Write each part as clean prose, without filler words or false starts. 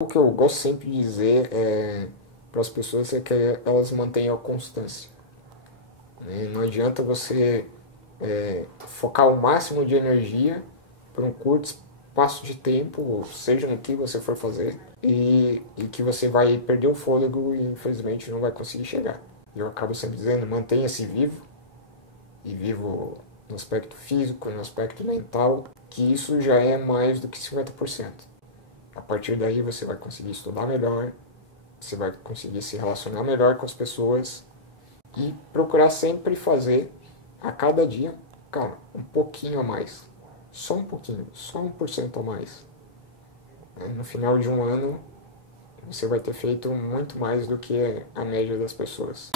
O que eu gosto sempre de dizer para as pessoas é que elas mantenham a constância, né? Não adianta você focar o máximo de energia por um curto espaço de tempo, seja no que você for fazer, e que você vai perder o fôlego e infelizmente não vai conseguir chegar. Eu acabo sempre dizendo, mantenha-se vivo, e vivo no aspecto físico, no aspecto mental, que isso já é mais do que 50%. A partir daí você vai conseguir estudar melhor, você vai conseguir se relacionar melhor com as pessoas e procurar sempre fazer a cada dia, cara, um pouquinho a mais. Só um pouquinho, só 1% a mais. No final de um ano, você vai ter feito muito mais do que a média das pessoas.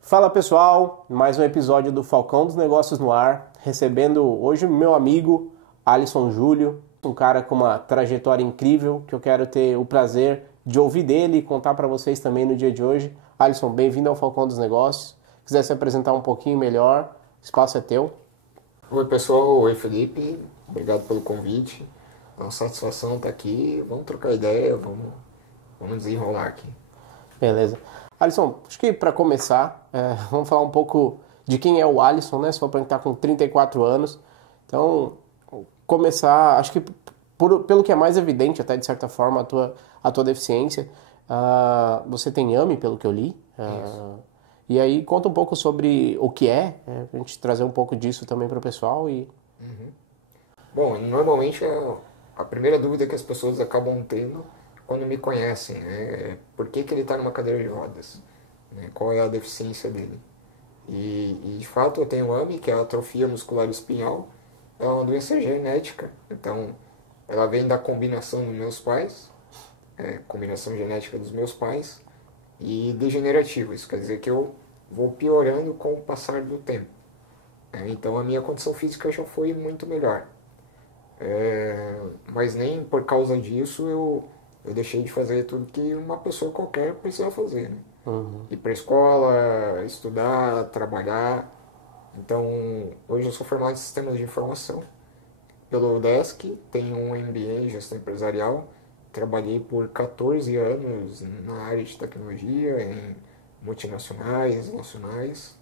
Fala pessoal, mais um episódio do Falcão dos Negócios no ar, recebendo hoje meu amigo Alisson Júlio, um cara com uma trajetória incrível que eu quero ter o prazer de ouvir dele e contar para vocês também no dia de hoje. Alisson, bem-vindo ao Falcão dos Negócios. Se quiser se apresentar um pouquinho melhor, o espaço é teu. Oi pessoal, oi Felipe, obrigado pelo convite. É uma satisfação estar aqui, vamos trocar ideia, vamos desenrolar aqui. Beleza. Alisson, acho que para começar, vamos falar um pouco de quem é o Alisson, né? Você falou para mim que tá com 34 anos. Então, começar, acho que pelo que é mais evidente, até de certa forma, a tua deficiência, você tem AME, pelo que eu li. E aí, conta um pouco sobre o que pra gente trazer um pouco disso também para o pessoal. Bom, normalmente a primeira dúvida que as pessoas acabam tendo quando me conhecem, né, é por que ele está numa cadeira de rodas, né, qual é a deficiência dele. E de fato eu tenho AME, que é a atrofia muscular espinhal, é uma doença genética, então ela vem da combinação dos meus pais, combinação genética dos meus pais, e degenerativa, isso quer dizer que eu vou piorando com o passar do tempo. Então a minha condição física já foi muito melhor. Mas nem por causa disso eu deixei de fazer tudo que uma pessoa qualquer precisa fazer, né? Ir para a escola, estudar, trabalhar. Então, hoje eu sou formado em sistemas de informação pelo UDESC, tenho um MBA em gestão empresarial, trabalhei por 14 anos na área de tecnologia, em multinacionais, nacionais,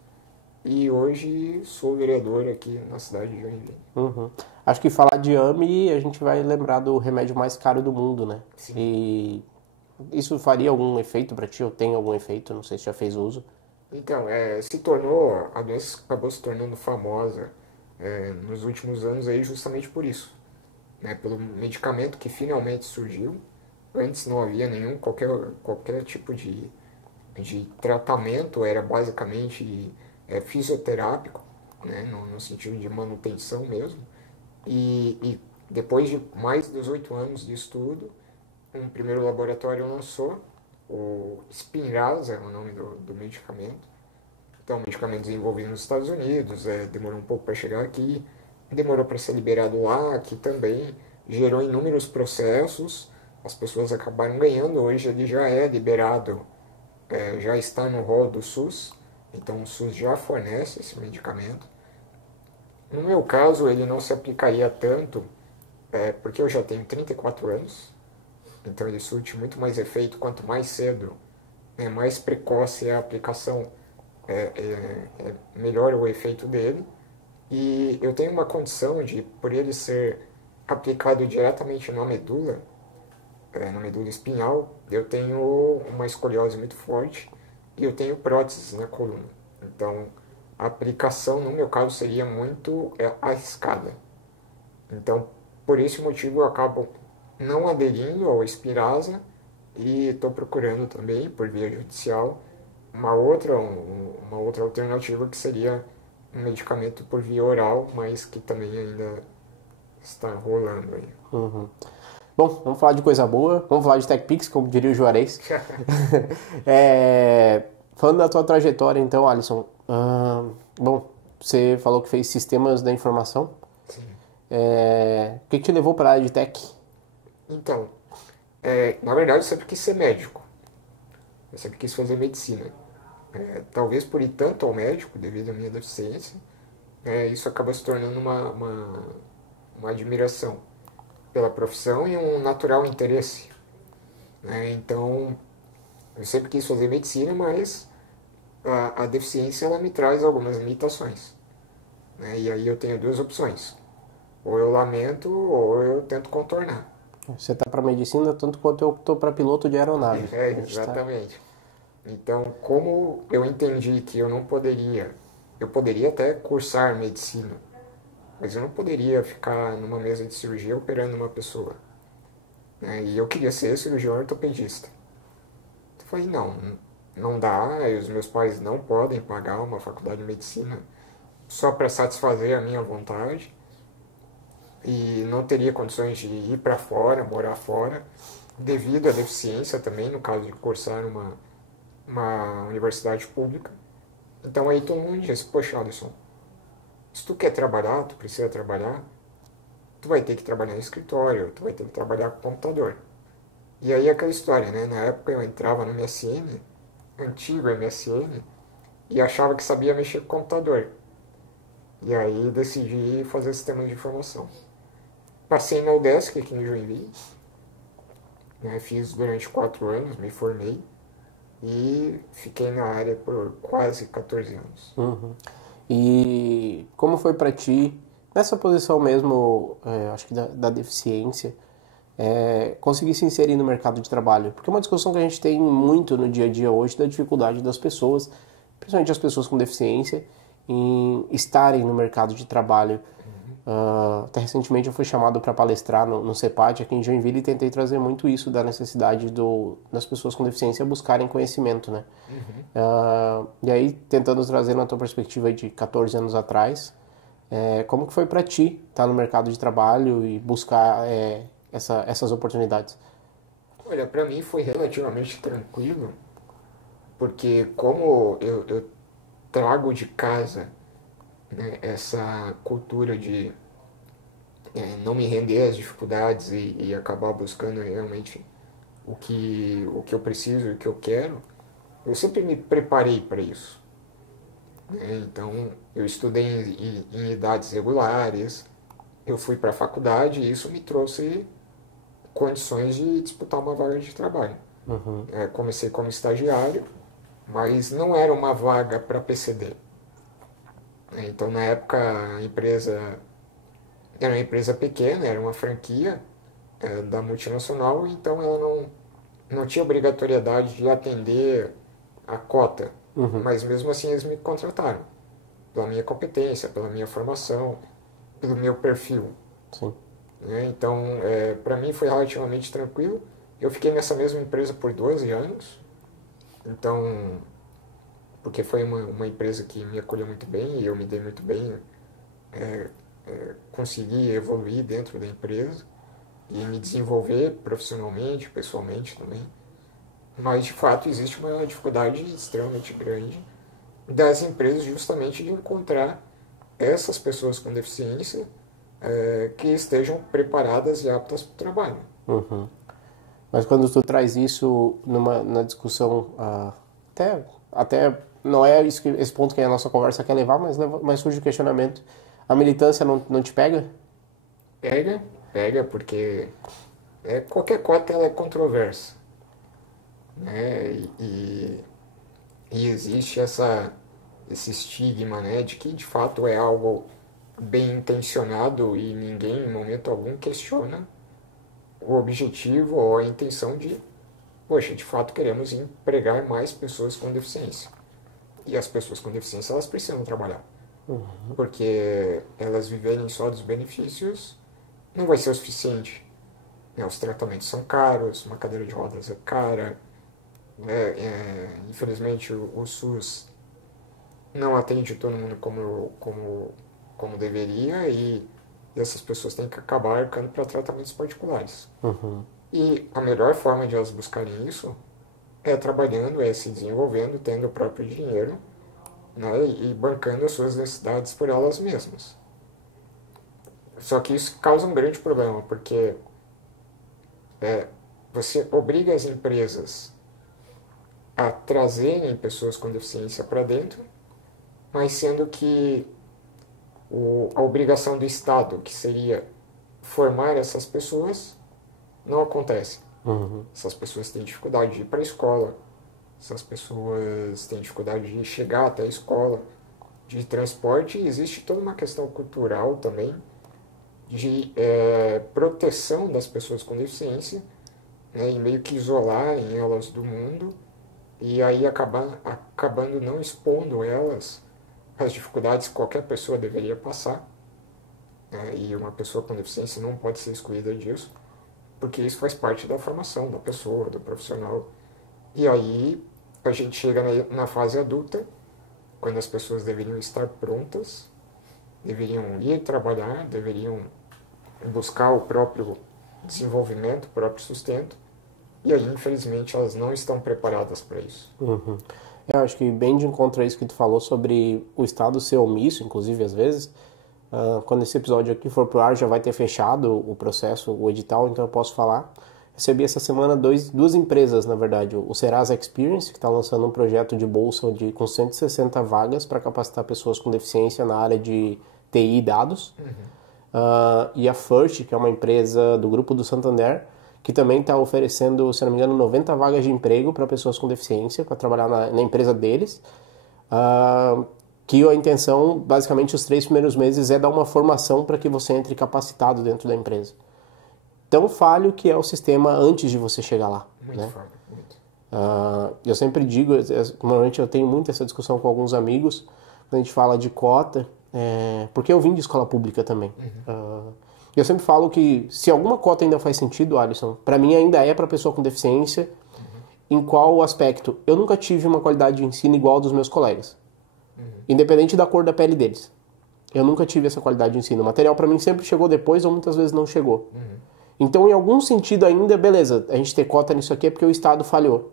e hoje sou vereador aqui na cidade de Joinville. Uhum. Acho que falar de AME, a gente vai lembrar do remédio mais caro do mundo, né? Sim. E isso faria algum efeito para ti, ou tem algum efeito? Não sei se já fez uso. Então, a doença acabou se tornando famosa nos últimos anos aí justamente por isso, né? Pelo medicamento que finalmente surgiu. Antes não havia qualquer tipo de tratamento, era basicamente fisioterápico, né? No sentido de manutenção mesmo. E depois de mais de 18 anos de estudo, um primeiro laboratório lançou o Spinraza, é o nome do medicamento. Então, um medicamento desenvolvido nos Estados Unidos, demorou um pouco para chegar aqui, demorou para ser liberado lá, aqui também, gerou inúmeros processos, as pessoas acabaram ganhando, hoje ele já é liberado, já está no rol do SUS, então o SUS já fornece esse medicamento. No meu caso, ele não se aplicaria tanto, porque eu já tenho 34 anos, então ele surte muito mais efeito quanto mais cedo, mais precoce é a aplicação, melhor o efeito dele. E eu tenho uma condição de, por ele ser aplicado diretamente na medula espinhal, eu tenho uma escoliose muito forte e eu tenho próteses na coluna. Então, a aplicação, no meu caso, seria muito arriscada. Então, por esse motivo, eu acabo não aderindo ao Spinraza e estou procurando também, por via judicial, uma outra alternativa que seria um medicamento por via oral, mas que também ainda está rolando aí. Uhum. Bom, vamos falar de coisa boa, vamos falar de TechPix, como diria o Juarez. Falando da tua trajetória, então, Alisson, bom, você falou que fez sistemas da informação. Sim. O que te levou para a área de tech? Então, na verdade eu sempre quis ser médico, eu sempre quis fazer medicina. Talvez por ir tanto ao médico, devido à minha deficiência, isso acaba se tornando uma admiração pela profissão e um natural interesse. Né? Então, eu sempre quis fazer medicina, mas a deficiência ela me traz algumas limitações. Né? E aí eu tenho duas opções. Ou eu lamento ou eu tento contornar. Você tá para medicina tanto quanto eu tô para piloto de aeronave. A gente tá... Exatamente. Então, como eu entendi que eu não poderia, eu poderia até cursar medicina, mas eu não poderia ficar numa mesa de cirurgia operando uma pessoa. Né? E eu queria ser cirurgião ortopedista. Eu falei, não, não dá, e os meus pais não podem pagar uma faculdade de medicina só para satisfazer a minha vontade e não teria condições de ir para fora, morar fora, devido à deficiência também, no caso de cursar uma universidade pública. Então aí todo mundo disse, poxa, Alisson, se tu quer trabalhar, tu precisa trabalhar, tu vai ter que trabalhar em escritório, tu vai ter que trabalhar com computador. E aí aquela história, né? Na época eu entrava no MSN, antigo MSN, e achava que sabia mexer com computador. E aí decidi fazer sistemas de informação. Passei na UDESC aqui em Joinville, né? Fiz durante 4 anos, me formei e fiquei na área por quase 14 anos. Uhum. E como foi para ti, nessa posição mesmo, acho que da deficiência, conseguir se inserir no mercado de trabalho? Porque é uma discussão que a gente tem muito no dia a dia hoje da dificuldade das pessoas, principalmente as pessoas com deficiência, em estarem no mercado de trabalho. Até recentemente eu fui chamado para palestrar no CEPAD aqui em Joinville e tentei trazer muito isso da necessidade das pessoas com deficiência buscarem conhecimento, né? E aí, tentando trazer na tua perspectiva de 14 anos atrás, como que foi para ti estar no mercado de trabalho e buscar essas oportunidades? Olha, para mim foi relativamente tranquilo, porque como eu trago de casa, né, essa cultura de não me render às dificuldades e acabar buscando realmente o que eu preciso, o que eu quero, eu sempre me preparei para isso. Né? Então, eu estudei em idades regulares, eu fui para a faculdade e isso me trouxe condições de disputar uma vaga de trabalho. Uhum. Comecei como estagiário, mas não era uma vaga para PCD. Então, na época, a empresa era uma empresa pequena, era uma franquia da multinacional, então ela não tinha obrigatoriedade de atender a cota. Uhum. Mas mesmo assim eles me contrataram, pela minha competência, pela minha formação, pelo meu perfil. Sim. Né? Então, para mim foi relativamente tranquilo. Eu fiquei nessa mesma empresa por 12 anos, então, porque foi uma empresa que me acolheu muito bem e eu me dei muito bem, consegui evoluir dentro da empresa e me desenvolver profissionalmente, pessoalmente também. Mas, de fato, existe uma dificuldade extremamente grande das empresas justamente de encontrar essas pessoas com deficiência que estejam preparadas e aptas para o trabalho. Uhum. Mas quando tu traz isso na discussão, até não é esse ponto que a nossa conversa quer levar, mas surge o questionamento. A militância não te pega? Pega, porque qualquer cota ela é controversa. Né? E existe esse estigma, né, de que de fato é algo bem intencionado e ninguém em momento algum questiona o objetivo ou a intenção de, poxa, de fato queremos empregar mais pessoas com deficiência. E as pessoas com deficiência elas precisam trabalhar. Porque elas viverem só dos benefícios não vai ser o suficiente. Né? Os tratamentos são caros, uma cadeira de rodas é cara, infelizmente o SUS não atende todo mundo como deveria e essas pessoas têm que acabar arcando para tratamentos particulares. Uhum. E a melhor forma de elas buscarem isso é trabalhando, é se desenvolvendo, tendo o próprio dinheiro, né, e bancando as suas necessidades por elas mesmas. Só que isso causa um grande problema, porque você obriga as empresas a trazerem pessoas com deficiência para dentro, mas sendo que a obrigação do Estado, que seria formar essas pessoas, não acontece. Essas pessoas têm dificuldade de ir para a escola, essas pessoas têm dificuldade de chegar até a escola, de transporte, e existe toda uma questão cultural também de proteção das pessoas com deficiência, né, e meio que isolarem elas do mundo e aí acabando não expondo elas às dificuldades que qualquer pessoa deveria passar, né, e uma pessoa com deficiência não pode ser excluída disso, porque isso faz parte da formação da pessoa, do profissional. E aí a gente chega na fase adulta, quando as pessoas deveriam estar prontas, deveriam ir trabalhar, deveriam buscar o próprio desenvolvimento, o próprio sustento, e aí, infelizmente, elas não estão preparadas para isso. Eu acho que bem de encontro a isso que tu falou sobre o Estado ser omisso, inclusive, às vezes. Quando esse episódio aqui for pro ar, já vai ter fechado o processo, o edital, então eu posso falar. Recebi essa semana duas empresas, na verdade. O Serasa Experience, que está lançando um projeto de bolsa com 160 vagas para capacitar pessoas com deficiência na área de TI e dados. E a First, que é uma empresa do Grupo do Santander, que também está oferecendo, se não me engano, 90 vagas de emprego para pessoas com deficiência, para trabalhar na empresa deles. Que a intenção, basicamente, os 3 primeiros meses é dar uma formação para que você entre capacitado dentro da empresa. Tão falho que é o sistema antes de você chegar lá. Muito né? falho, muito. Eu sempre digo, normalmente eu tenho muito essa discussão com alguns amigos, quando a gente fala de cota, porque eu vim de escola pública também. Eu sempre falo que se alguma cota ainda faz sentido, Alisson, para mim ainda é para pessoa com deficiência. Em qual aspecto? Eu nunca tive uma qualidade de ensino igual dos meus colegas, independente da cor da pele deles. Eu nunca tive essa qualidade de ensino. O material para mim sempre chegou depois ou muitas vezes não chegou. Então, em algum sentido ainda, beleza, a gente ter cota nisso aqui é porque o Estado falhou.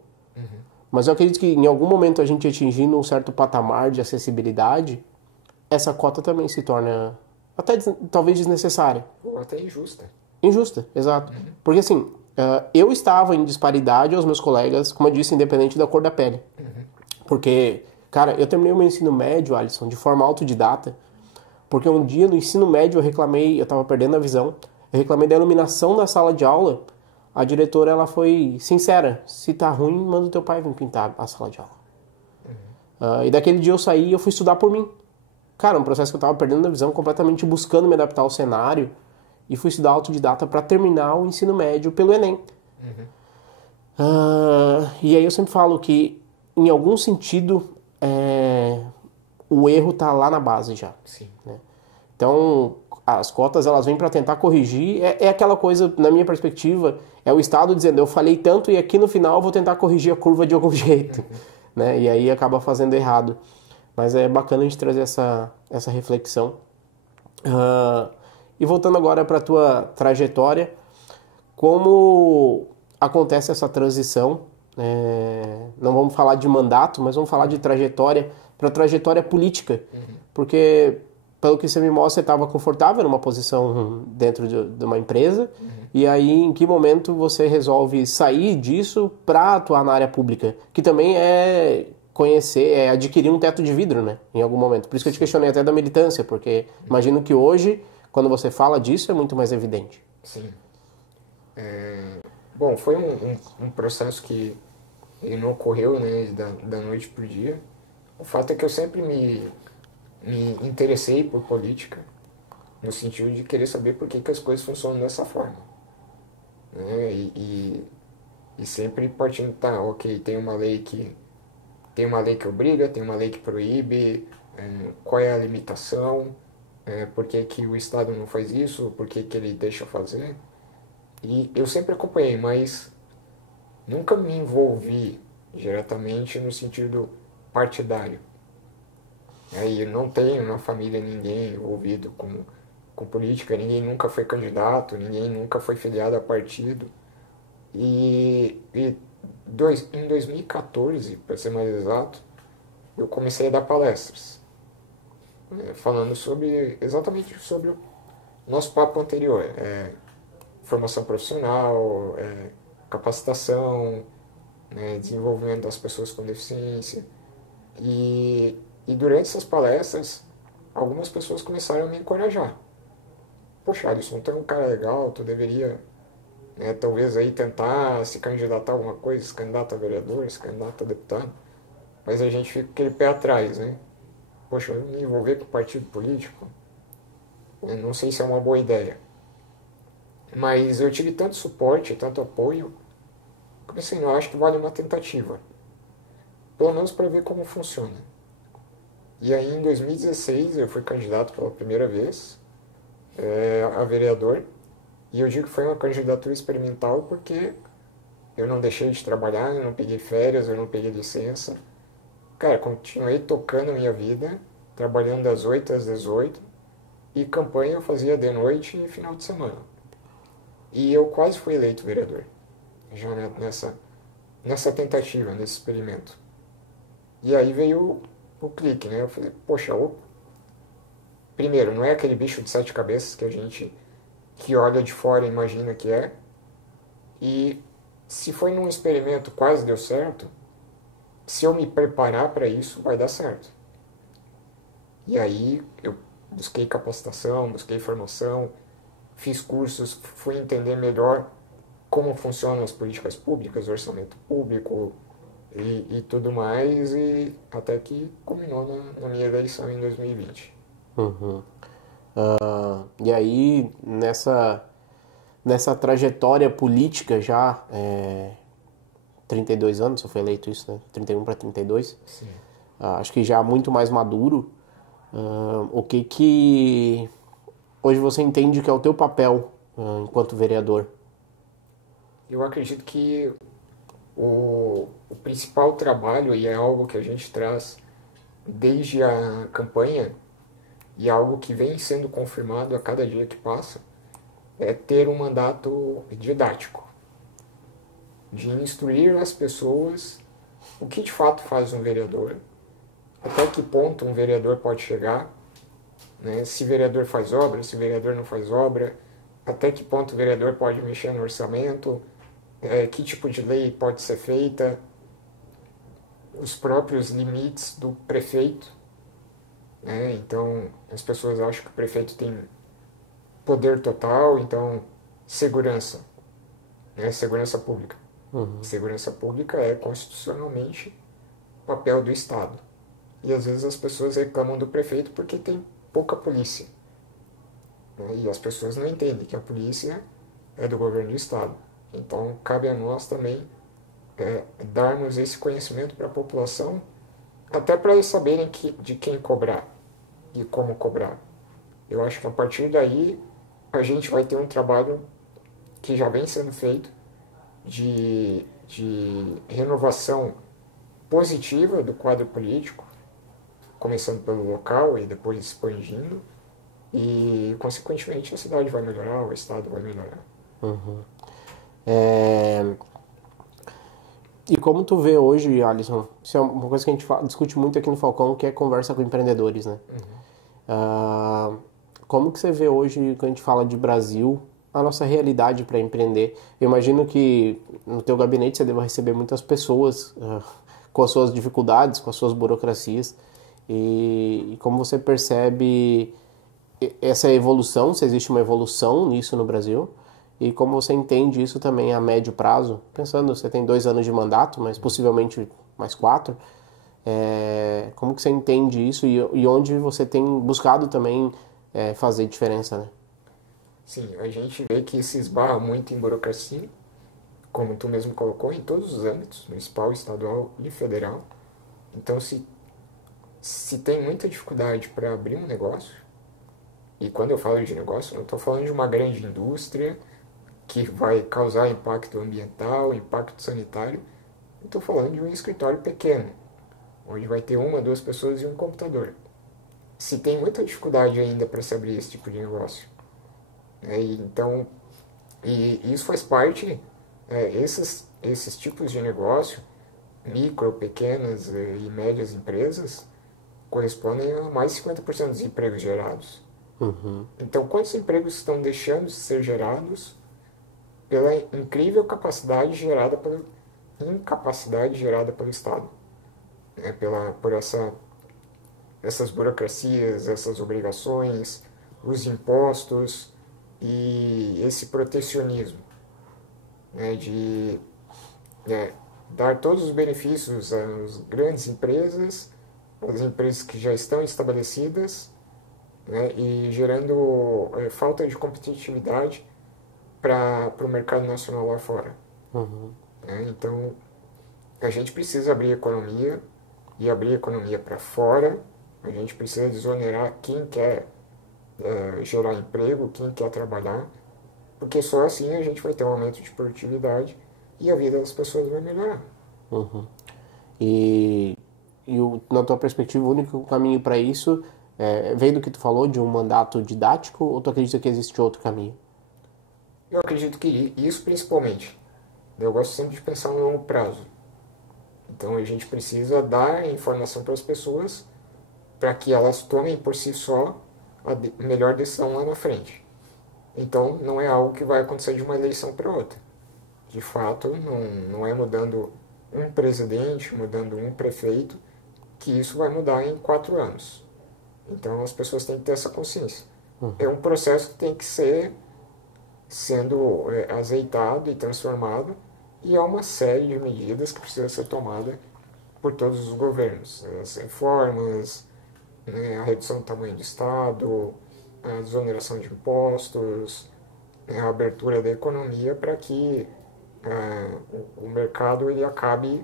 Mas eu acredito que em algum momento a gente atingindo um certo patamar de acessibilidade, essa cota também se torna até talvez desnecessária. Ou até injusta. Injusta, exato. Porque assim, eu estava em disparidade aos meus colegas, como eu disse, independente da cor da pele. Porque, cara, eu terminei o meu ensino médio, Alisson, de forma autodidata, porque um dia no ensino médio eu estava perdendo a visão, eu reclamei da iluminação da sala de aula, a diretora ela foi sincera, se tá ruim, manda o teu pai vir pintar a sala de aula. E daquele dia eu saí e eu fui estudar por mim. Cara, um processo que eu tava perdendo a visão, completamente buscando me adaptar ao cenário, e fui estudar autodidata para terminar o ensino médio pelo Enem. E aí eu sempre falo que, em algum sentido, o erro tá lá na base já. Sim. Né? Então, as cotas elas vêm para tentar corrigir, é aquela coisa, na minha perspectiva, é o Estado dizendo, eu falei tanto e aqui no final eu vou tentar corrigir a curva de algum jeito. Né? E aí acaba fazendo errado. Mas é bacana a gente trazer essa reflexão. E voltando agora para a tua trajetória, como acontece essa transição? Não vamos falar de mandato, mas vamos falar de trajetória, para trajetória política. Porque, pelo que você me mostra, você estava confortável numa posição dentro de uma empresa, e aí em que momento você resolve sair disso para atuar na área pública? Que também é adquirir um teto de vidro, né? Em algum momento. Por isso que eu te questionei até da militância, porque imagino que hoje, quando você fala disso, é muito mais evidente. Sim. Bom, foi um processo que ele não ocorreu, né, da noite pro dia. O fato é que eu sempre me interessei por política, no sentido de querer saber por que as coisas funcionam dessa forma. Né? E sempre partindo, tá, ok, tem uma lei que obriga, tem uma lei que proíbe, qual é a limitação, por que o Estado não faz isso, por que ele deixa fazer. E eu sempre acompanhei, mas nunca me envolvi diretamente no sentido partidário. E eu não tenho na família ninguém envolvido com política, ninguém nunca foi candidato, ninguém nunca foi filiado a partido. Em 2014, para ser mais exato, eu comecei a dar palestras, falando exatamente sobre o nosso papo anterior, formação profissional, capacitação, desenvolvimento das pessoas com deficiência. E durante essas palestras, algumas pessoas começaram a me encorajar. Poxa, Alisson, tu é um cara legal, tu deveria, né, talvez aí tentar se candidatar a alguma coisa, se candidato a vereador, se candidato a deputado. Mas a gente fica com aquele pé atrás, né? Poxa, eu me envolver com partido político, eu não sei se é uma boa ideia. Mas eu tive tanto suporte, tanto apoio, que eu pensei, não, acho que vale uma tentativa. Pelo menos para ver como funciona. E aí em 2016 eu fui candidato pela primeira vez a vereador. E eu digo que foi uma candidatura experimental porque eu não deixei de trabalhar, eu não peguei férias, eu não peguei licença. Cara, continuei tocando a minha vida, trabalhando das 8 às 18 e campanha eu fazia de noite e final de semana. E eu quase fui eleito vereador, já nessa tentativa, nesse experimento. E aí veio o clique, né? Eu falei, poxa, primeiro, não é aquele bicho de sete cabeças que a gente que olha de fora e imagina que é. E se foi num experimento quase deu certo, se eu me preparar para isso, vai dar certo. E aí eu busquei capacitação, busquei formação, fiz cursos, fui entender melhor como funcionam as políticas públicas, o orçamento público e tudo mais, e até que culminou na minha eleição em 2020. Uhum. E aí, nessa trajetória política já, 32 anos, você foi eleito isso, né? 31 para 32. Sim. Acho que já muito mais maduro. O que hoje você entende que é o teu papel enquanto vereador? Eu acredito que o principal trabalho, e é algo que a gente traz desde a campanha, e é algo que vem sendo confirmado a cada dia que passa, é ter um mandato didático, de instruir as pessoas o que de fato faz um vereador, até que ponto um vereador pode chegar, né? Se vereador faz obra, se vereador não faz obra, até que ponto o vereador pode mexer no orçamento, que tipo de lei pode ser feita, os próprios limites do prefeito, né? Então as pessoas acham que o prefeito tem poder total, então segurança, né? Segurança pública. Segurança pública é constitucionalmente papel do Estado. E às vezes as pessoas reclamam do prefeito porque tem pouca polícia, né? E as pessoas não entendem que a polícia é do governo do Estado. Então cabe a nós também darmos esse conhecimento para a população, até para eles saberem de quem cobrar e como cobrar. Eu acho que a partir daí a gente vai ter um trabalho que já vem sendo feito de renovação positiva do quadro político, começando pelo local e depois expandindo, e consequentemente a cidade vai melhorar, o estado vai melhorar. É, E como tu vê hoje, Alisson, isso é uma coisa que a gente discute muito aqui no Falcão, que é conversa com empreendedores, né? Como que você vê hoje, quando a gente fala de Brasil, a nossa realidade para empreender? Eu imagino que no teu gabinete você deva receber muitas pessoas com as suas dificuldades, com as suas burocracias, e como você percebe essa evolução, se existe uma evolução nisso no Brasil, e como você entende isso também a médio prazo, pensando, você tem 2 anos de mandato, mas possivelmente mais 4, como que você entende isso e onde você tem buscado também fazer diferença, né? Sim, a gente vê que se esbarra muito em burocracia, como tu mesmo colocou, em todos os âmbitos, municipal, estadual e federal. Então, se tem muita dificuldade para abrir um negócio, e quando eu falo de negócio, eu não estou falando de uma grande indústria que vai causar impacto ambiental, impacto sanitário, eu estou falando de um escritório pequeno, onde vai ter 1, 2 pessoas e um computador. Se tem muita dificuldade ainda para se abrir esse tipo de negócio, então, e isso faz parte, esses tipos de negócio, micro, pequenas e médias empresas, correspondem a mais de 50% dos empregos gerados. Então, quantos empregos estão deixando de ser gerados pela incrível capacidade gerada pela incapacidade gerada pelo Estado, né? Por essa essas burocracias, essas obrigações, os impostos e esse protecionismo, né, de dar todos os benefícios às grandes empresas, às empresas que já estão estabelecidas, né, e gerando falta de competitividade para o mercado nacional lá fora. Uhum. Né? Então, a gente precisa abrir a economia e abrir a economia para fora. A gente precisa desonerar quem quer gerar emprego, quem quer trabalhar, porque só assim a gente vai ter um aumento de produtividade e a vida das pessoas vai melhorar. Uhum. E, na tua perspectiva, o único caminho para isso vem do que tu falou de um mandato didático ou tu acredita que existe outro caminho? Eu acredito que isso principalmente. Eu gosto sempre de pensar no longo prazo. Então a gente precisa dar informação para as pessoas para que elas tomem por si só a melhor decisão lá na frente. Então não é algo que vai acontecer de uma eleição para outra. De fato, não é mudando um presidente, mudando um prefeito, que isso vai mudar em 4 anos. Então as pessoas têm que ter essa consciência. É um processo que tem que ser sendo azeitado e transformado, e há uma série de medidas que precisa ser tomada por todos os governos. As reformas, né, a redução do tamanho do Estado, a desoneração de impostos, né, a abertura da economia para que o mercado ele acabe,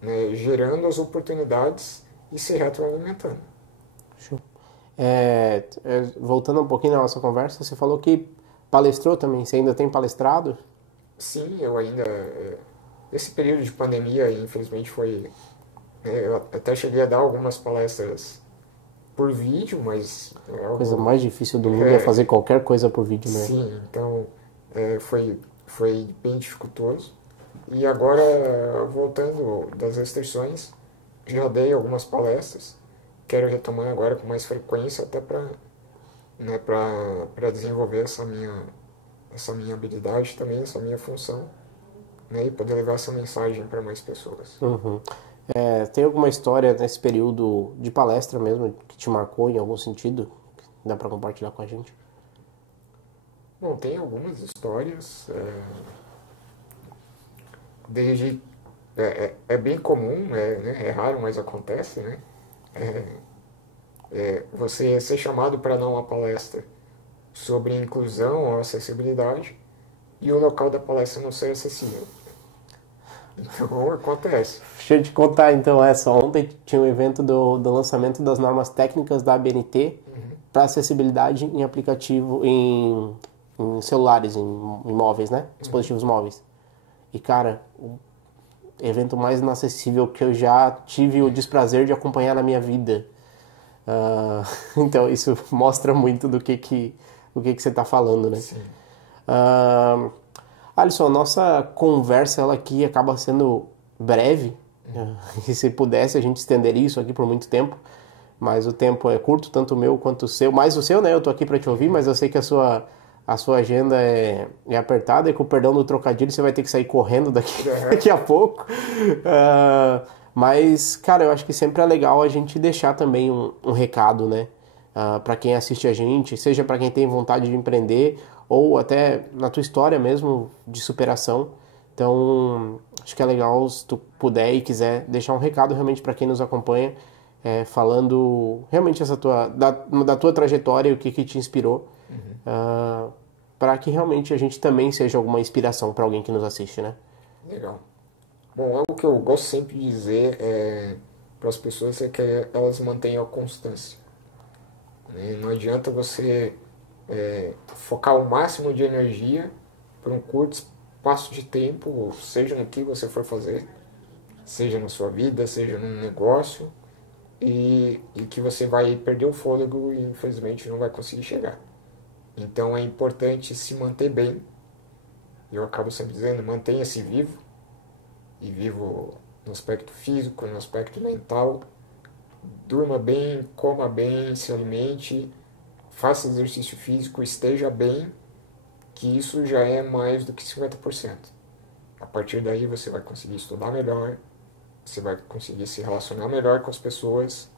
né, gerando as oportunidades e se retroalimentando. Show. Voltando um pouquinho na nossa conversa, você falou que palestrou também. Você ainda tem palestrado? Sim, eu ainda. Esse período de pandemia, infelizmente, foi. Eu até cheguei a dar algumas palestras por vídeo, mas é A coisa algo. mais difícil do mundo é fazer qualquer coisa por vídeo mesmo. Sim, então foi bem dificultoso. E agora, voltando das restrições, já dei algumas palestras. Quero retomar agora com mais frequência, até para, né, para desenvolver essa minha habilidade também, essa minha função, né, e poder levar essa mensagem para mais pessoas. Uhum. Tem alguma história nesse período de palestra mesmo que te marcou em algum sentido? Que dá para compartilhar com a gente? Bom, tem algumas histórias, desde é bem comum, né, é raro, mas acontece, né? Você ser chamado para dar uma palestra sobre inclusão ou acessibilidade e o local da palestra não ser acessível. Então acontece. Deixa eu te contar então essa. Ontem tinha um evento do lançamento das normas técnicas da ABNT para acessibilidade em aplicativo, em celulares, em móveis, né? Dispositivos móveis. E cara, o evento mais inacessível que eu já tive o desprazer de acompanhar na minha vida. Então isso mostra muito do que você está falando, né? Sim. Alisson, nossa conversa ela aqui acaba sendo breve. E se pudesse a gente estenderia isso aqui por muito tempo, mas o tempo é curto, tanto o meu quanto o seu. Mais o seu, né? Eu tô aqui para te ouvir, mas eu sei que a sua agenda é apertada e com o perdão do trocadilho você vai ter que sair correndo daqui a pouco. Mas, cara, eu acho que sempre é legal a gente deixar também um recado, né? Para quem assiste a gente, seja para quem tem vontade de empreender ou até na tua história mesmo de superação. Então, acho que é legal se tu puder e quiser deixar um recado realmente para quem nos acompanha, falando realmente da tua trajetória e o que te inspirou, para que realmente a gente também seja alguma inspiração para alguém que nos assiste, né? Legal. Bom, algo que eu gosto sempre de dizer para as pessoas é que elas mantenham a constância. Né? Não adianta você focar o máximo de energia por um curto espaço de tempo, seja no que você for fazer, seja na sua vida, seja num negócio, e que você vai perder o fôlego e infelizmente não vai conseguir chegar. Então é importante se manter bem. Eu acabo sempre dizendo, mantenha-se vivo, e vivo no aspecto físico, no aspecto mental. Durma bem, coma bem, se alimente, faça exercício físico, esteja bem, que isso já é mais do que 50%. A partir daí você vai conseguir estudar melhor, você vai conseguir se relacionar melhor com as pessoas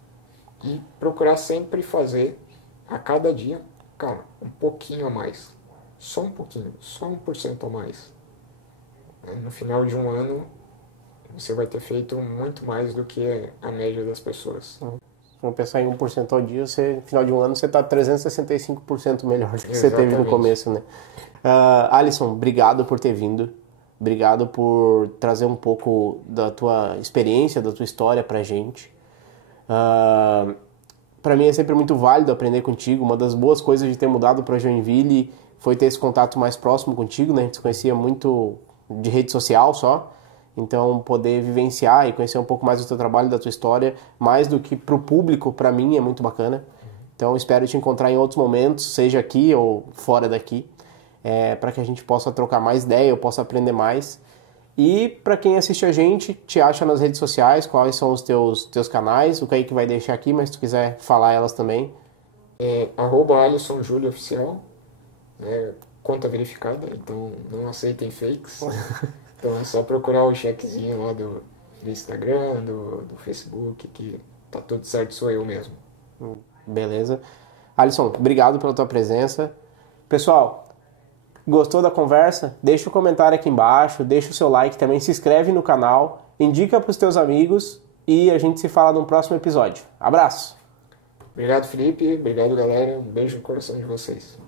E procurar sempre fazer, a cada dia, cara, um pouquinho a mais. Só um pouquinho, só 1% a mais. No final de um ano, você vai ter feito muito mais do que a média das pessoas. Vamos pensar em 1% ao dia, no final de um ano você está 365% melhor do que você teve no começo, né? Alisson, obrigado por ter vindo. Obrigado por trazer um pouco da tua experiência, da tua história pra gente. Para mim é sempre muito válido aprender contigo. Uma das boas coisas de ter mudado para Joinville foi ter esse contato mais próximo contigo, né? A gente se conhecia muito de rede social só. Então, poder vivenciar e conhecer um pouco mais do teu trabalho, da tua história, mais do que pro público, para mim é muito bacana. Então, espero te encontrar em outros momentos, seja aqui ou fora daqui, para que a gente possa trocar mais ideia, eu possa aprender mais. E para quem assiste a gente, te acha nas redes sociais, quais são os teus canais, o Kaique vai deixar aqui, mas se tu quiser falar elas também. @AlissonJúlioOficial, conta verificada, então não aceitem fakes. Então é só procurar o checkzinho lá do Instagram, do Facebook, que tá tudo certo, sou eu mesmo. Beleza. Alisson, obrigado pela tua presença. Pessoal, gostou da conversa? Deixa o comentário aqui embaixo, deixa o seu like também, se inscreve no canal, indica para os teus amigos e a gente se fala no próximo episódio. Abraço! Obrigado, Felipe. Obrigado, galera. Um beijo no coração de vocês.